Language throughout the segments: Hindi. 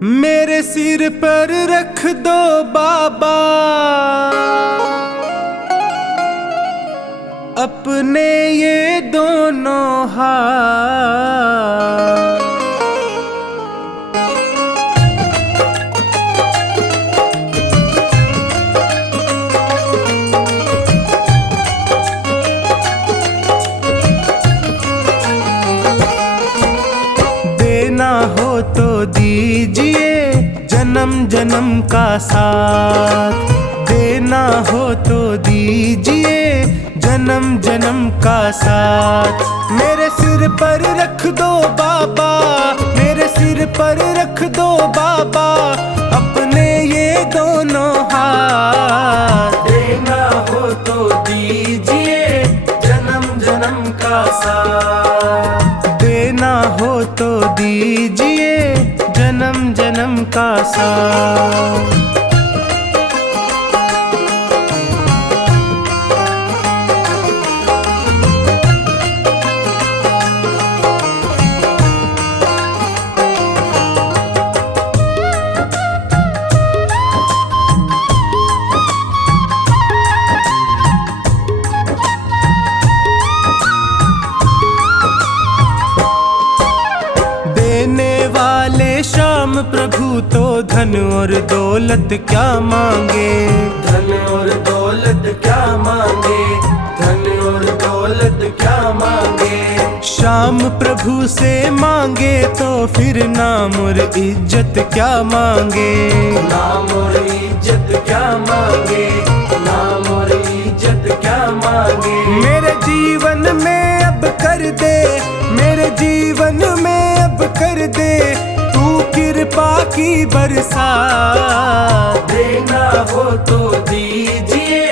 मेरे सिर पर रख दो बाबा अपने ये दोनों हाथ। देना हो तो दीजिए जन्म जन्म का साथ, देना हो तो दीजिए जन्म जन्म का साथ। मेरे सिर पर रख दो बाबा, मेरे सिर पर रख दो बाबा अपने ये दोनों हाथ। देना हो तो दीजिए जन्म जन्म का साथ, देना हो तो दीजिए जन्म जन्म का साथ। श्याम प्रभु तो धन और दौलत क्या मांगे, धन और दौलत क्या मांगे, धन और दौलत क्या मांगे। श्याम प्रभु से मांगे तो फिर नाम और इज्जत क्या मांगे, नाम और इज्जत क्या मांगे, नाम और इज्जत क्या मांगे। मेरे जीवन में अब कर दे, मेरे जीवन में अब कर दे तू कृपा की बरसात। देना हो तो दीजिए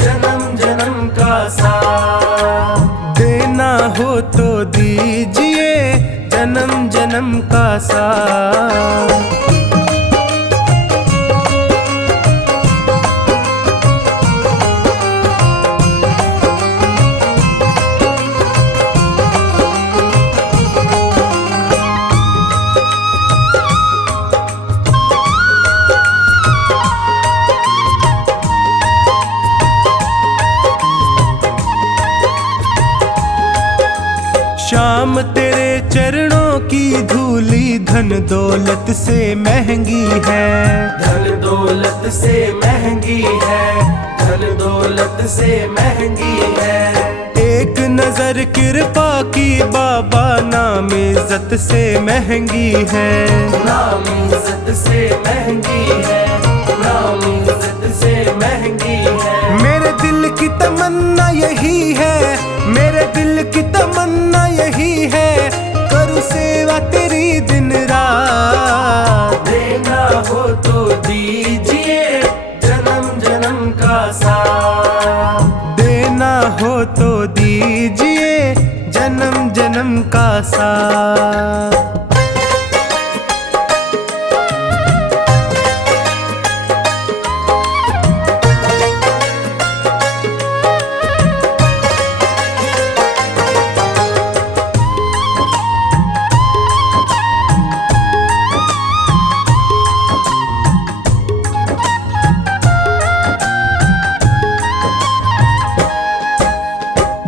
जन्म जन्म का साथ, देना हो तो दीजिए जन्म जन्म का साथ। श्याम तेरे चरणों की धूली धन दौलत से महंगी है, धन दौलत से महंगी है, धन दौलत से महंगी है। एक नजर कृपा की बाबा नाम इज्जत से महंगी है, नाम इज्जत से महंगी है, नाम इज्जत से महंगी है। मेरे दिल की तमन्ना यही है, मेरे दिल की तमन्ना यही है करूँ सेवा तेरी दिन रात। देना हो तो दीजिए जन्म जन्म का साथ, देना हो तो दीजिए जन्म जन्म का साथ।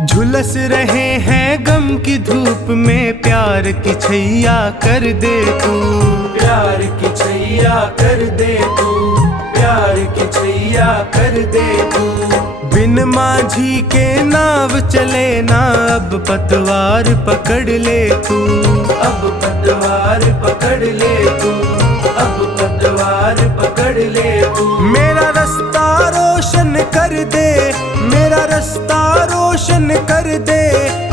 झुलस रहे हैं गम की धूप में प्यार की छैया कर दे तू, प्यार की छैया कर दे तू, प्यार की छैया कर दे तू। बिन माझी के नाव चले ना अब पतवार पकड़ ले तू, अब पतवार पकड़ ले तू, अब पतवार पकड़ ले तू। मेरा रास्ता रोशन कर दे, मेरा रास्ता रोशन कर दे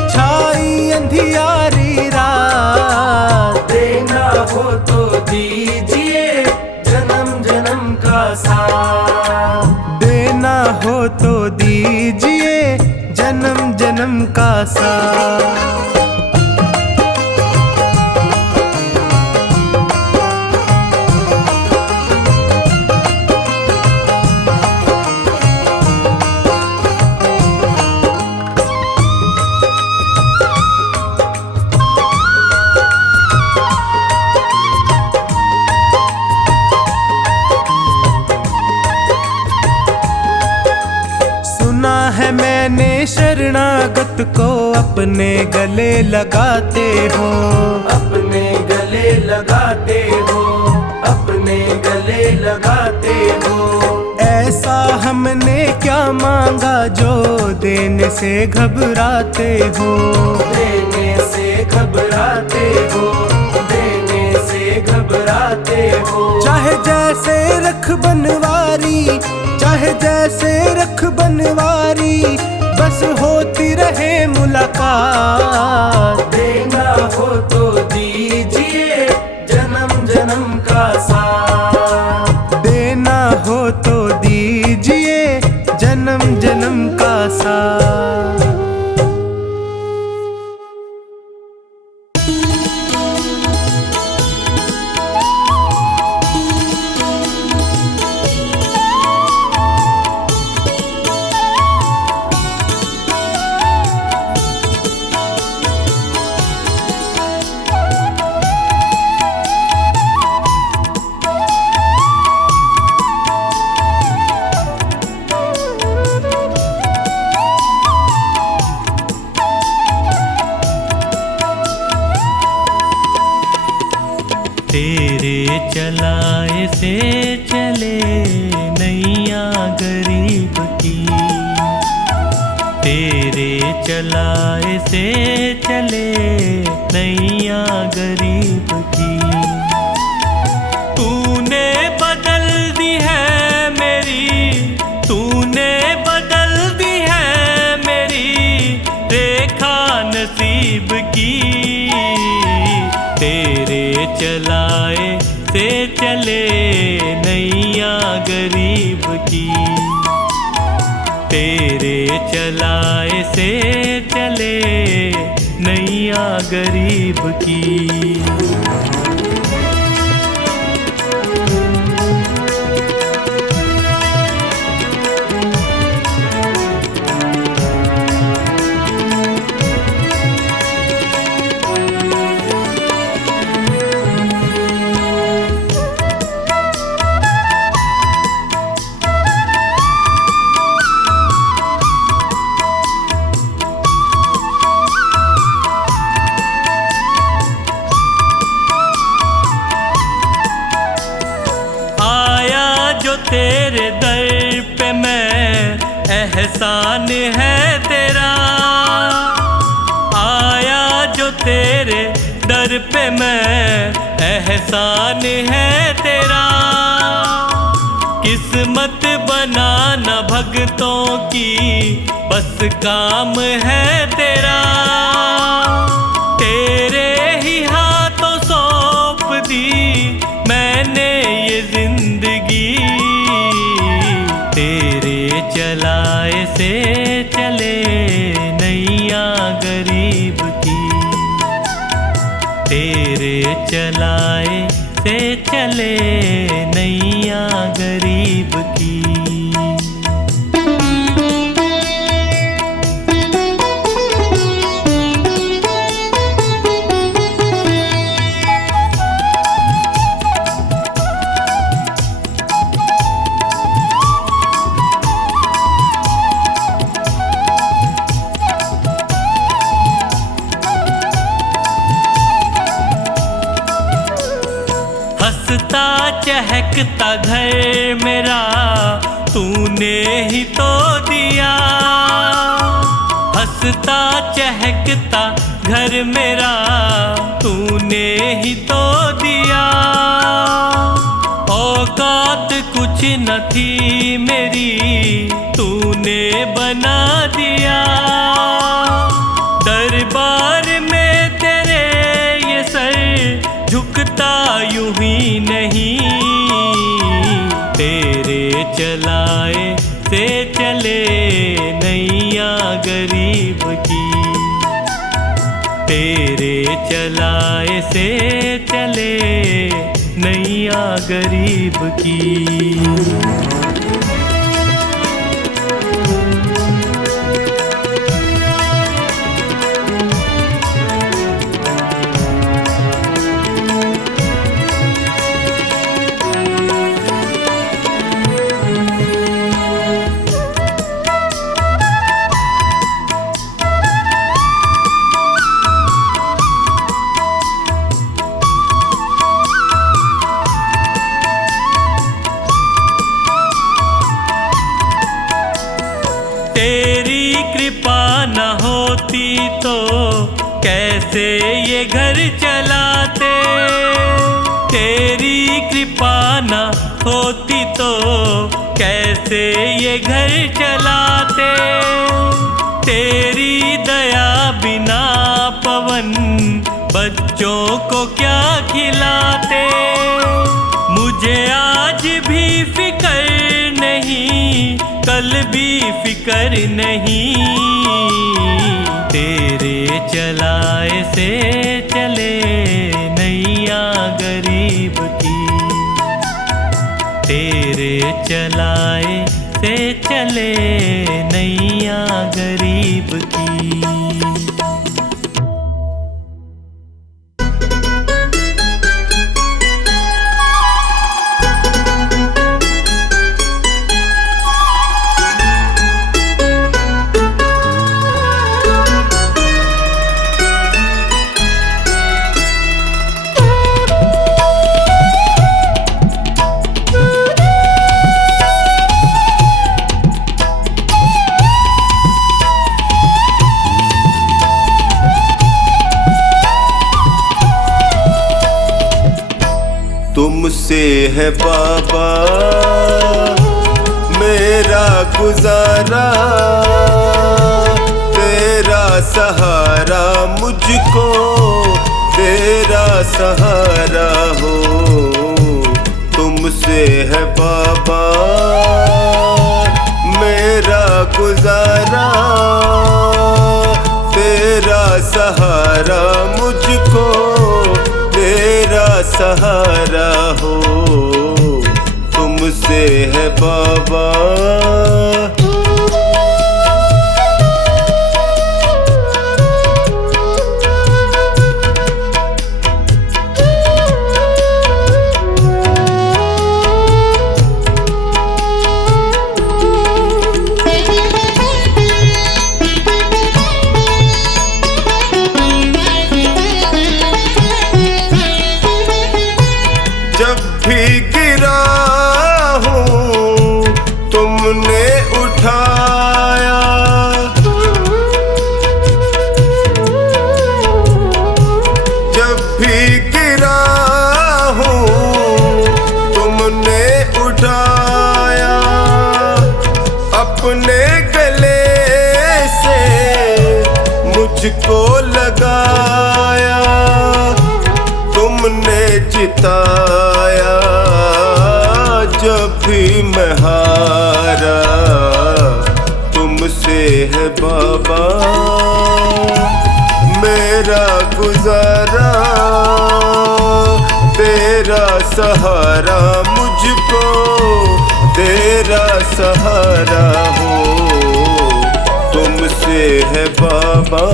छाई अंधियारी रात। देना हो तो दीजिए जन्म जन्म का साथ, देना हो तो दीजिए जन्म जन्म का साथ। मैंने शरणागत को अपने गले लगाते हो, अपने गले लगाते हो, अपने गले लगाते हो। ऐसा हमने क्या मांगा जो देने से घबराते हो, देने से घबराते हो, देने से घबराते हो। चाहे जैसे रख बनवारी, चाहे जैसे रख बनवारी, बस होती रहे मुलाकात। देना हो तो दीजिए जन्म जन्म का साथ, देना हो तो दीजिए जन्म जन्म का साथ। तेरे चलाए से चले नैया गरीब की, तेरे चलाए से चले नैया गरीब की। तूने बदल दी है मेरी, तूने बदल दी है मेरी रेखा नसीब की। तेरे चलाए से चले नैया गरीब की, तेरे चलाए से चले नैया गरीब की। तेरे दर पे मैं एहसान है तेरा, आया जो तेरे दर पे मैं एहसान है तेरा। किस्मत बनाना भगतों की बस काम है तेरा, तेरे ही हाथों सौंप दी मैंने ये जिंदगी। तेरे चलाए से चले नैया गरीब की, तेरे चलाए से चले नैया गरीब की। हंसता चहकता घर मेरा तूने ही तो दिया, हंसता चहकता घर मेरा तूने ही तो दिया। औकात कुछ न थी मेरी तूने बना दिया, दरबार में तेरे ये सर झुकता यूं ही नहीं। तेरे चलाए से चले नैया गरीब की, तेरे चलाए से चले नैया गरीब की। कैसे ये घर चलाते। तेरी कृपा न होती तो कैसे ये घर चलाते। तेरी दया बिना पवन बच्चों को क्या खिलाते। मुझे आज भी फिकर नहीं, कल भी फिकर नहीं। तेरे चलाए से चले नैया गरीब की। तेरे चलाए से चले नैया गरीब की। तुमसे है बाबा मेरा गुजारा। तेरा सहारा मुझको तेरा सहारा हो। तुमसे है बाबा मेरा गुजारा। तेरा सहारा मुझको तेरा सहारा हो। तुमसे है बाबा। जब भी गिरा हूँ तुमने उठाया। जब भी गिरा हूँ तुमने उठाया। अपने गले से मुझको लगाया। तुमने जिताया जब भी मैं हारा। तुमसे है बाबा मेरा गुजारा। तेरा सहारा मुझको तेरा सहारा हो। तुमसे है बाबा।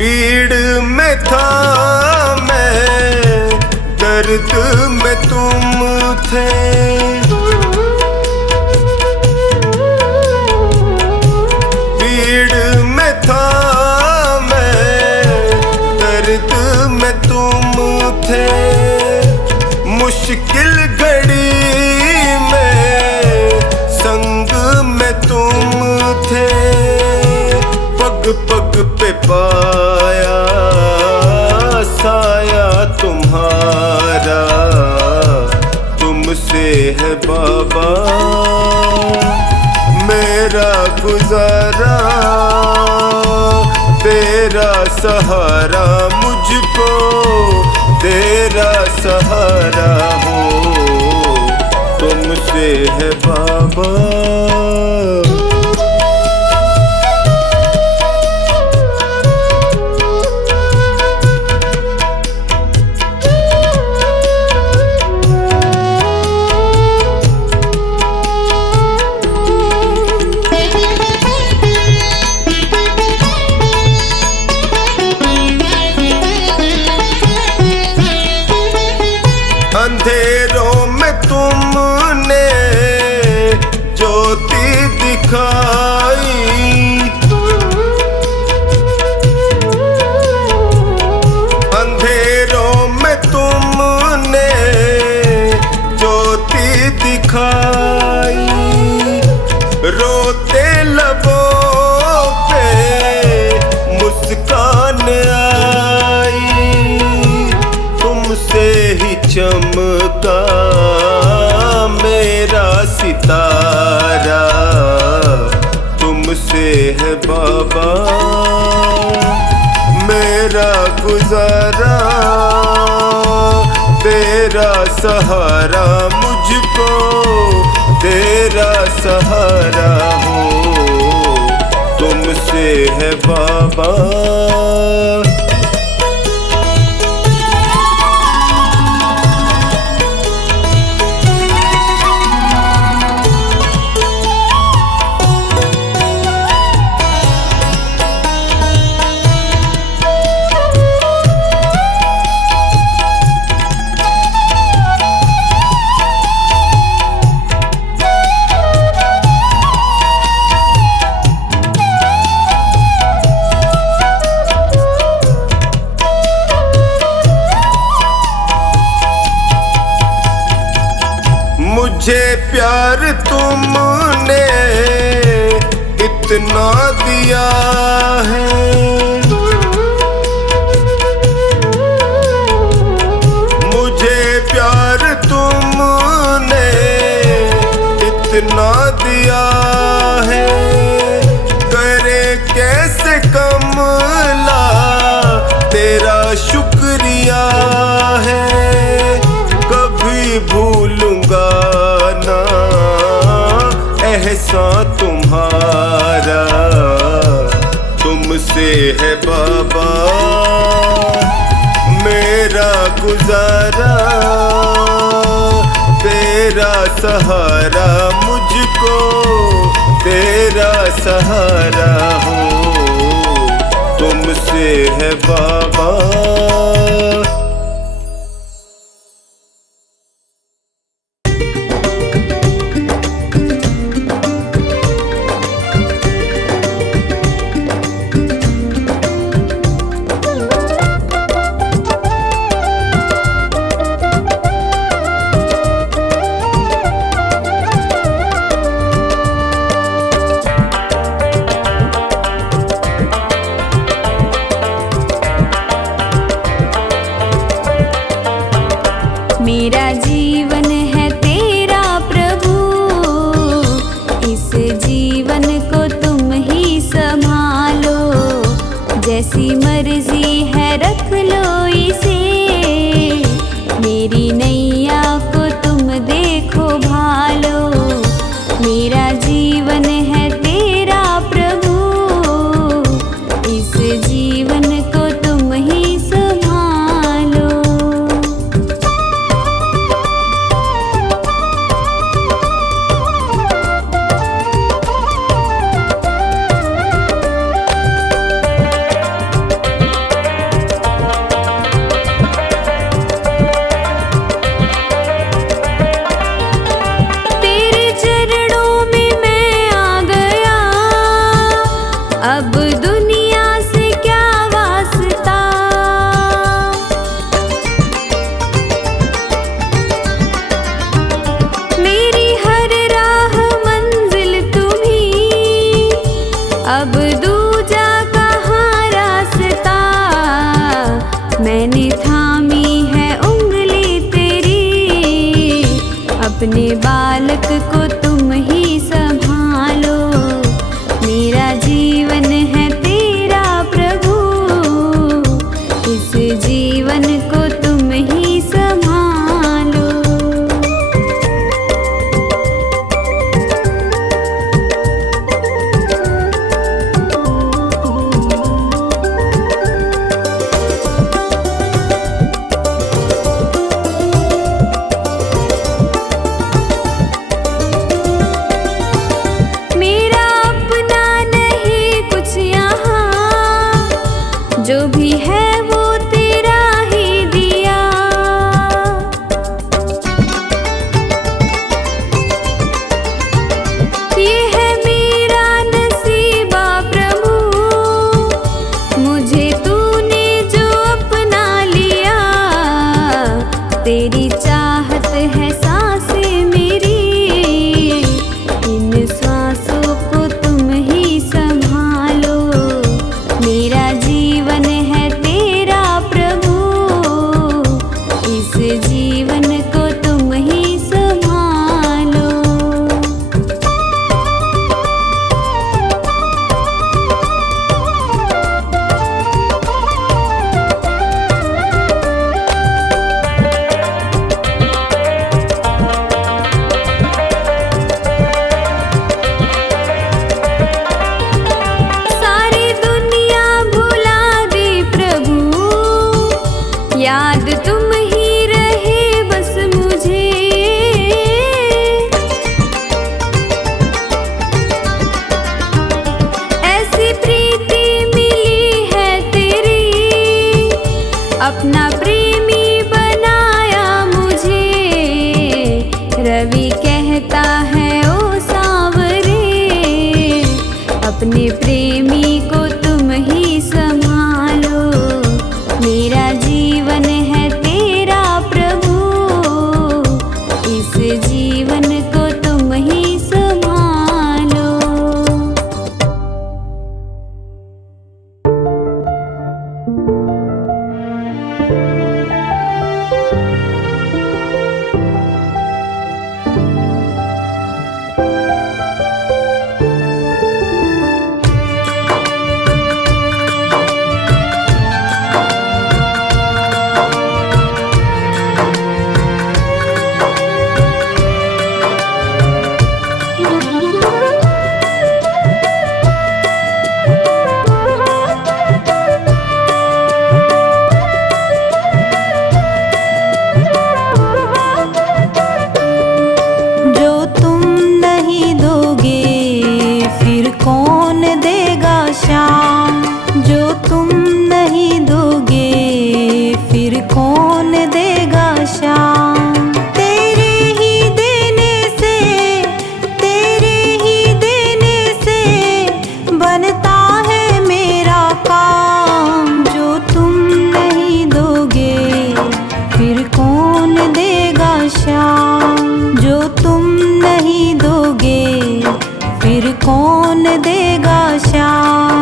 पीड़ में था मैं, दर्द में तुम थे। पीड़ में था मैं, दर्द में तुम थे। मुश्किल घड़ी में संग में तुम थे। पग पग पे पाया साया तुम्हारा। तुमसे है बाबा मेरा गुजारा। तेरा सहारा मुझको तेरा सहारा हो। तुमसे है बाबा। बाबा, मेरा गुजारा तेरा सहारा, मुझको तेरा सहारा हो, तुमसे है बाबा। मुझे प्यार तुमने इतना दिया है, मुझे प्यार तुमने इतना दिया है, करे कैसे कमला तेरा शुक्रिया है, कभी भूलूंगा ना एहसान तुम्हारा, तुमसे है बाबा मेरा गुजारा, तेरा सहारा, मुझको तेरा सहारा हो, तुमसे है बाबा। मेरा जीवन है तेरा प्रभु, इस जीवन को तुम ही संभालो, जैसी मर्जी है रख लो इसे, मेरी नैया को तुम देखो भालो, मेरा जीवन है तेरा प्रभु, इस जीवन को तुम ही संभालो। अब दुनिया से क्या वास्ता, मेरी हर राह मंजिल तुम्ही, अब दूजा कहाँ रास्ता, मैंने थामी है उंगली तेरी, अपने बालक को तुम ही संभालो, मेरा जीवन है तेरा प्रभु, इस जीवन को तुम ही संभालो। जो भी है वो तेरा ही दिया, ये है मेरा नसीबा प्रभु, मुझे तूने जो अपना लिया, तेरी चाहत है सांसें मेरी, इन सांसों को तुम ही संभालो, मेरा जीवन है तेरा अपना प्रेमी बनाया मुझे। रवि कहता है ओ सांवरे, अपने प्रेमी को तुम ही संभालो। मेरा जीवन है तेरा प्रभु, इस जीवन को तुम ही संभालो। कौन देगा श्याम।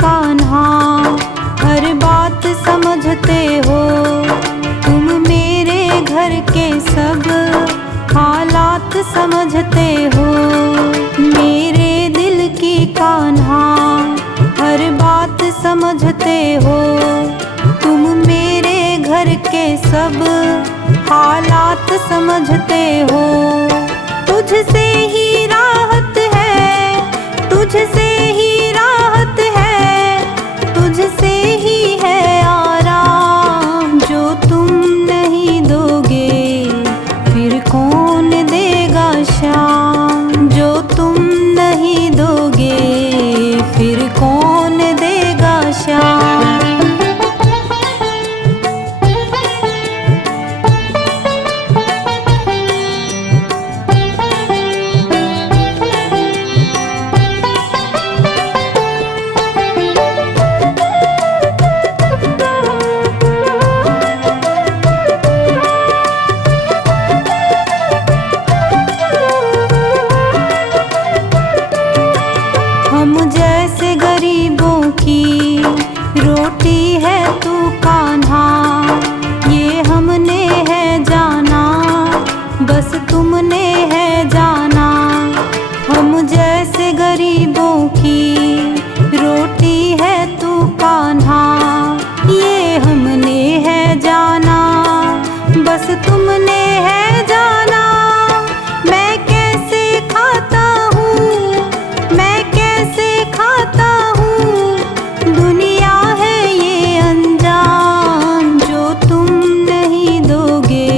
कान्हा हर बात समझते हो, तुम मेरे घर के सब हालात समझते हो। मेरे दिल की कान्हा हर बात समझते हो, तुम मेरे घर के सब हालात समझते हो। तुझसे ही राहत है, तुझसे ही राहत है, तुझसे ही है आराम। जो तुम नहीं दोगे फिर कौन देगा श्याम। जो तुम नहीं दोगे फिर कौन देगा श्याम। हम जैसे गरीबों की रोटी है तू कान्हा, ये हमने है जाना, बस तुमने है जाना। हम जैसे गरीबों की रोटी है तू कान्हा, ये हमने है जाना, बस तुमने है जाना। मैं कैसे खाता हूँ, मैं कैसे खाता हूँ, दुनिया है ये अनजान। जो तुम नहीं दोगे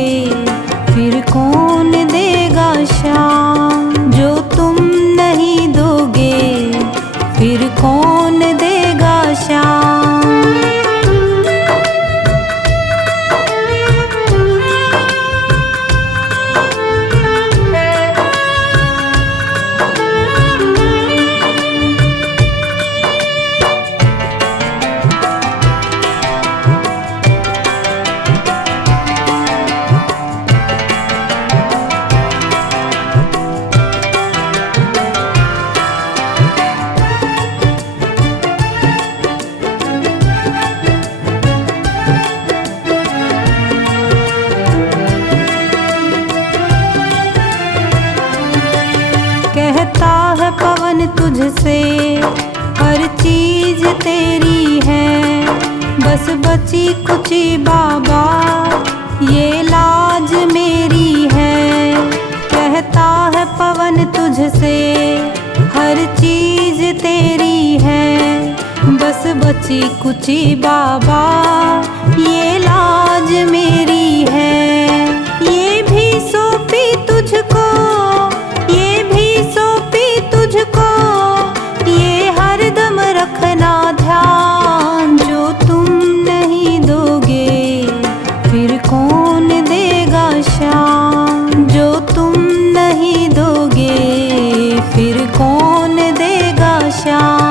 फिर कौन देगा श्याम। जो तुम नहीं दोगे फिर कौन देगा श्याम। कहता है पवन तुझसे हर चीज तेरी है, बस बची कुची बाबा ये लाज मेरी है, कहता है पवन तुझसे, हर चीज तेरी है, बस बची कुची बाबा, ये लाज मेरी है। ये भी सौंपी तुझको, ये भी सौंपी तुझको, ये हरदम रखना ध्यान, जो तुम नहीं दोगे फिर कौन देगा शाम, जो तुम नहीं दोगे फिर कौन देगा शाम।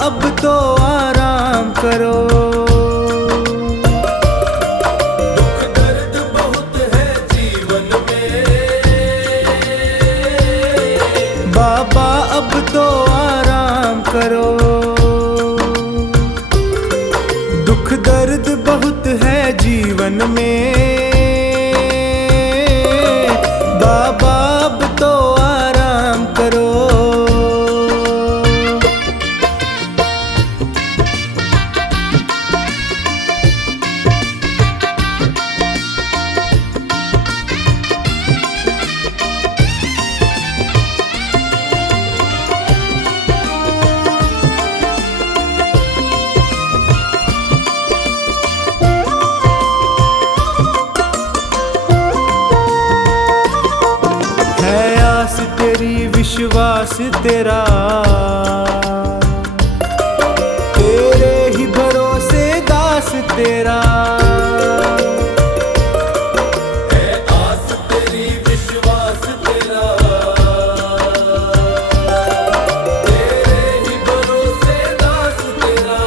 अब तो आराम करो। दुख दर्द बहुत है जीवन में, बाबा अब तो आराम करो। दुख दर्द बहुत है जीवन में, बाबा अब तो आराम करो। है आस तेरी विश्वास तेरा, तेरे ही भरोसे दास तेरा। है आस तेरी विश्वास तेरा, तेरे ही भरोसे दास तेरा।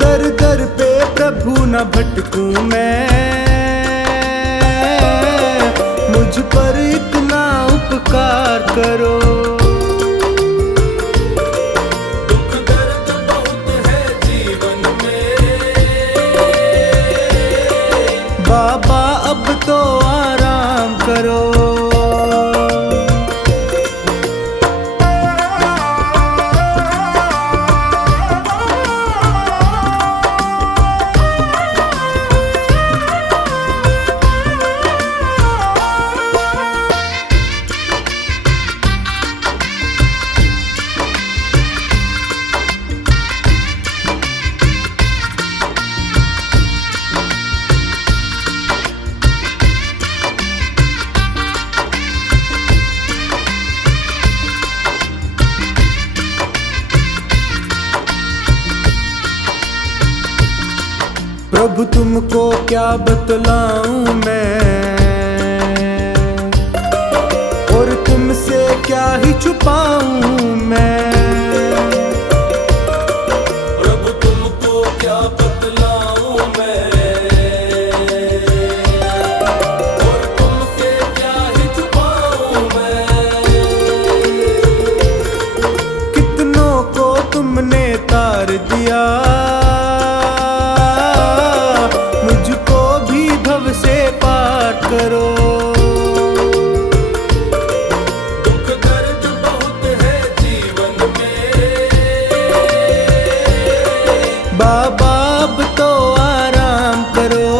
दर दर पे प्रभु न भटकूं मैं, मुझ पर इतना उपकार करो। दुख दर्द बहुत है जीवन में, बाबा अब तो आराम करो। प्रभु तुमको क्या बतलाऊं मैं, और तुमसे क्या ही छुपाऊं मैं। प्रभु तुमको क्या बतलाऊं मैं, और तुमसे क्या ही छुपाऊं मैं। कितनों को तुमने तार दिया, मुझको भी भव से पार करो। दुख दर्द बहुत है जीवन में, बाबा अब तो आराम करो।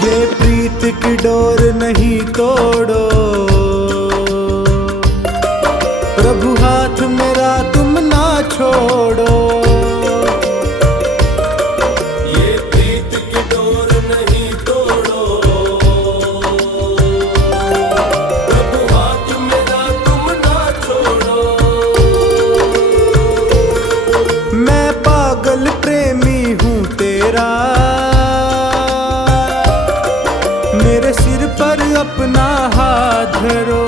ये प्रीत की डोर नहीं तोड़ो, प्रभु हाथ मेरा तुम ना छोड़ो। ये प्रीत की डोर नहीं तोड़ो, प्रभु हाथ मेरा तुम ना छोड़ो। मैं पागल प्रेमी हूँ तेरा, मेरे सिर पर अपना हाथ धरो।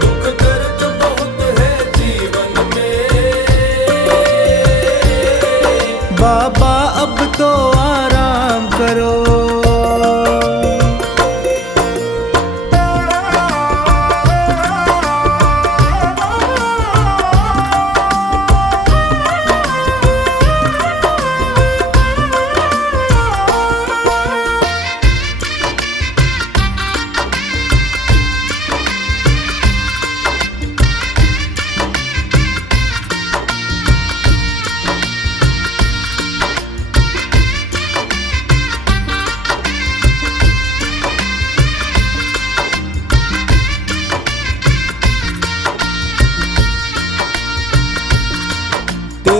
दुख दर्द बहुत है जीवन में, बाबा अब तो आराम करो।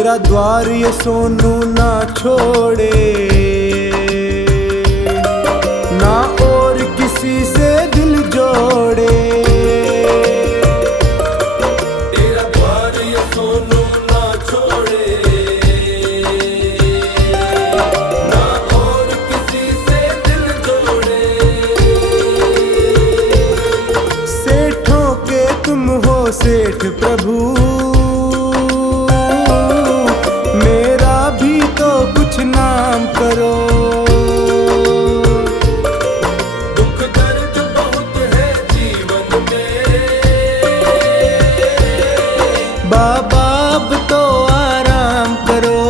तेरा द्वार ये सोनू ना छोड़े, ना और किसी से दिल जोड़े। तेरा द्वार ये सोनू ना छोड़े, ना और किसी से दिल जोड़े। सेठों के तुम हो सेठ प्रभु, मेरा भी तो कुछ नाम करो। दुख दर्द बहुत है जीवन में, बाबा अब तो आराम करो।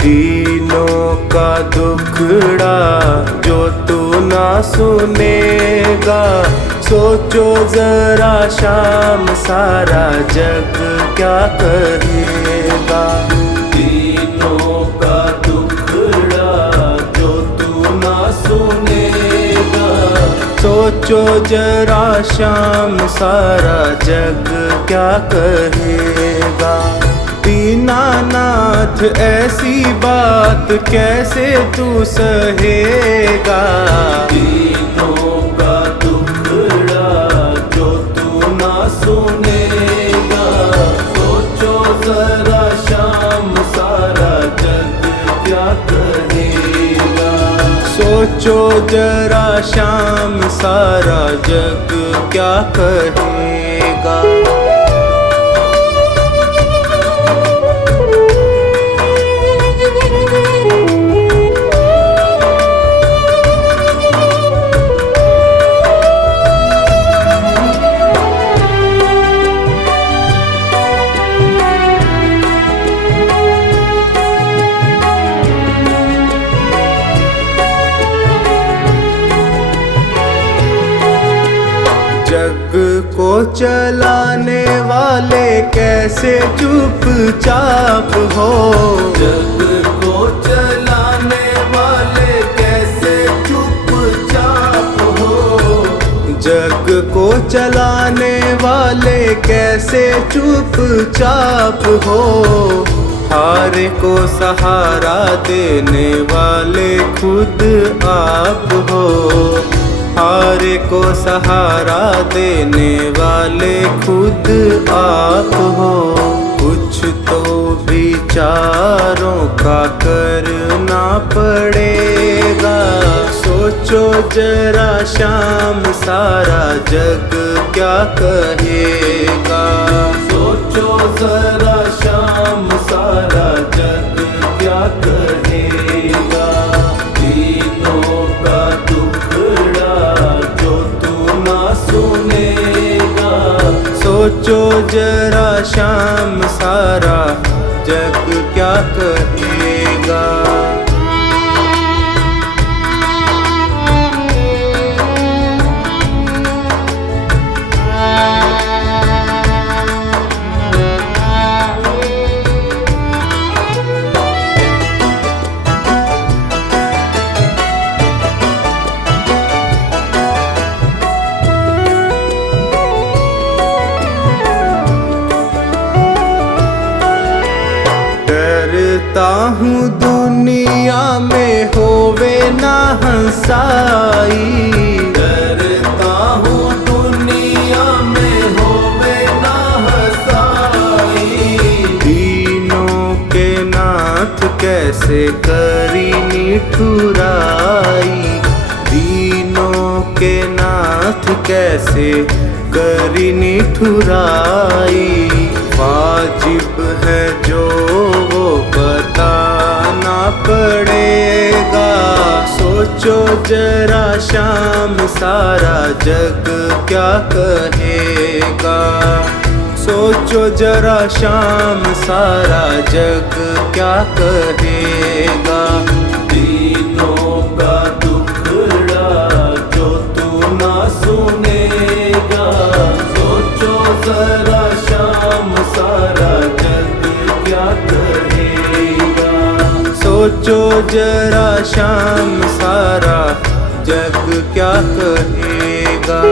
दीनों का दुखड़ा जो तू ना सुनेगा, सोचो जरा शाम सारा जग क्या कहेगा। दीनों का दुखड़ा जो तू ना सुनेगा, सोचो जरा शाम सारा जग क्या कहेगा। दीनानाथ ऐसी बात कैसे तू सहेगा। दीनों का दुखड़ा जो तू ना सुनेगा, सोचो जरा शाम सारा जग क्या कहेगा। सोचो जरा शाम सारा जग क्या कहेगा। जग को चलाने वाले कैसे चुपचाप हो। जग को चलाने वाले कैसे चुपचाप हो। जग को चलाने वाले कैसे चुपचाप हो। हारे को सहारा देने वाले खुद आप हो। हारे को सहारा देने वाले खुद आप हो। कुछ तो विचारों का करना पड़ेगा। सोचो जरा शाम सारा जग क्या कहेगा। सोचो जरा शाम सारा जग क्या कहेगा। दीनों का दुखड़ा जो तू ना सुनेगा। सोचो जरा शाम सारा जग क्या कहेगा। डरता हूँ दुनिया में होवे ना हंसाई। डरता हूँ दुनिया में होवे ना हंसाई। दीनों के नाथ कैसे करी निठुराई। दीनों के नाथ कैसे करी निठुराई। वाजिब है जो वो बताना पड़ेगा। सोचो जरा शाम सारा जग क्या कहेगा। सोचो जरा शाम सारा जग क्या कहेगा। दीनों का दुखड़ा जो तू ना सुनेगा। सोचो जरा शाम सारा जग क्या कहेगा। सोचो जरा शाम सारा जग क्या कहेगा।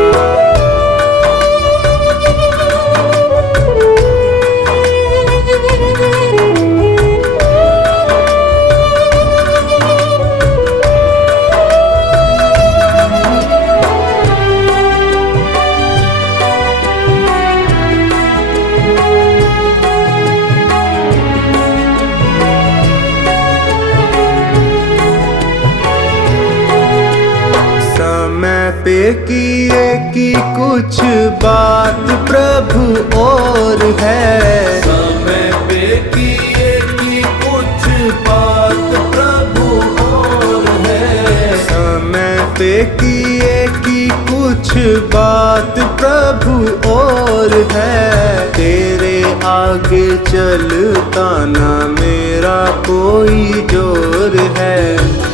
पे किए की कुछ बात प्रभु और है। समय पे किए की कुछ बात प्रभु और है। समय पे किए की कुछ बात प्रभु और है। तेरे आगे चलता ना मेरा कोई जोर है।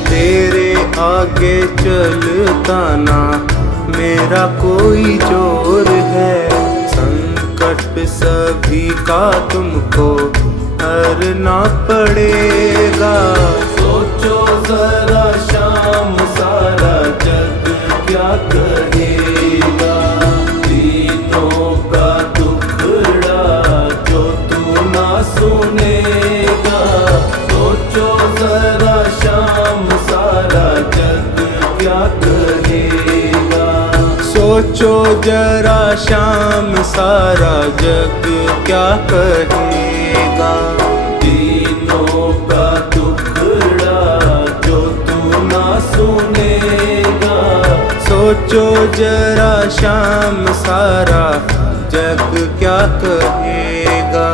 तेरे आगे चलता ना मेरा कोई जोर है। संकट सभी का तुमको हरना पड़ेगा। सोचो जरा शाम सारा जग क्या कहेगा। दीनों का दुखड़ा जो तू ना सुनेगा। सोचो जरा शाम सारा जग क्या कहेगा। सोचो जरा शाम सारा जग क्या कहेगा। दीनों का दुखड़ा जो तू ना सुनेगा। सोचो जरा शाम सारा जग क्या कहेगा।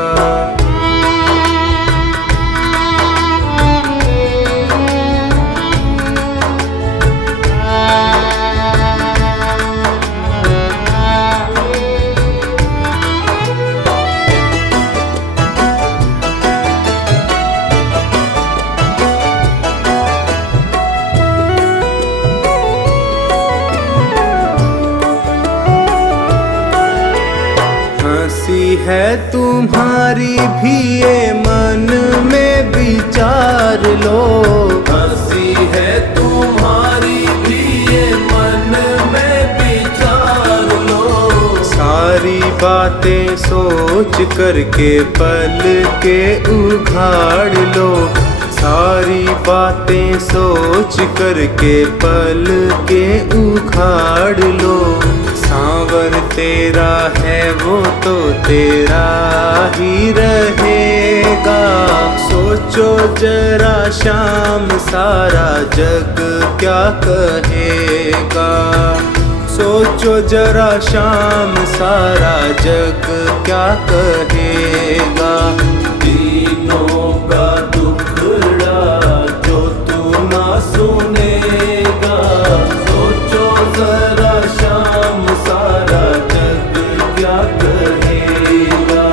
हंसी है तुम्हारी भी ये मन में विचार लो। हंसी है तुम्हारी भी ये मन में विचार लो। सारी बातें सोच करके पल के उघाड़ लो। सारी बातें सोच करके पल के उखाड़ लो। सांवर तेरा है वो तो तेरा ही रहेगा। सोचो जरा शाम सारा जग क्या कहेगा। सोचो जरा शाम सारा जग क्या कहेगा। दीनों का दुखड़ा जो तू ना सुनेगा। सोचो जरा शाम सारा जग क्या कहेगा।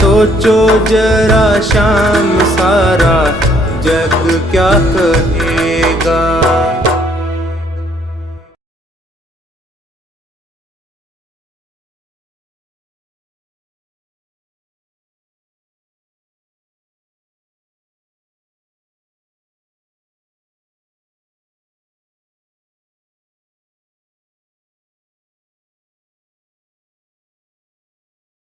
सोचो जरा शाम सारा जग क्या कहेगा।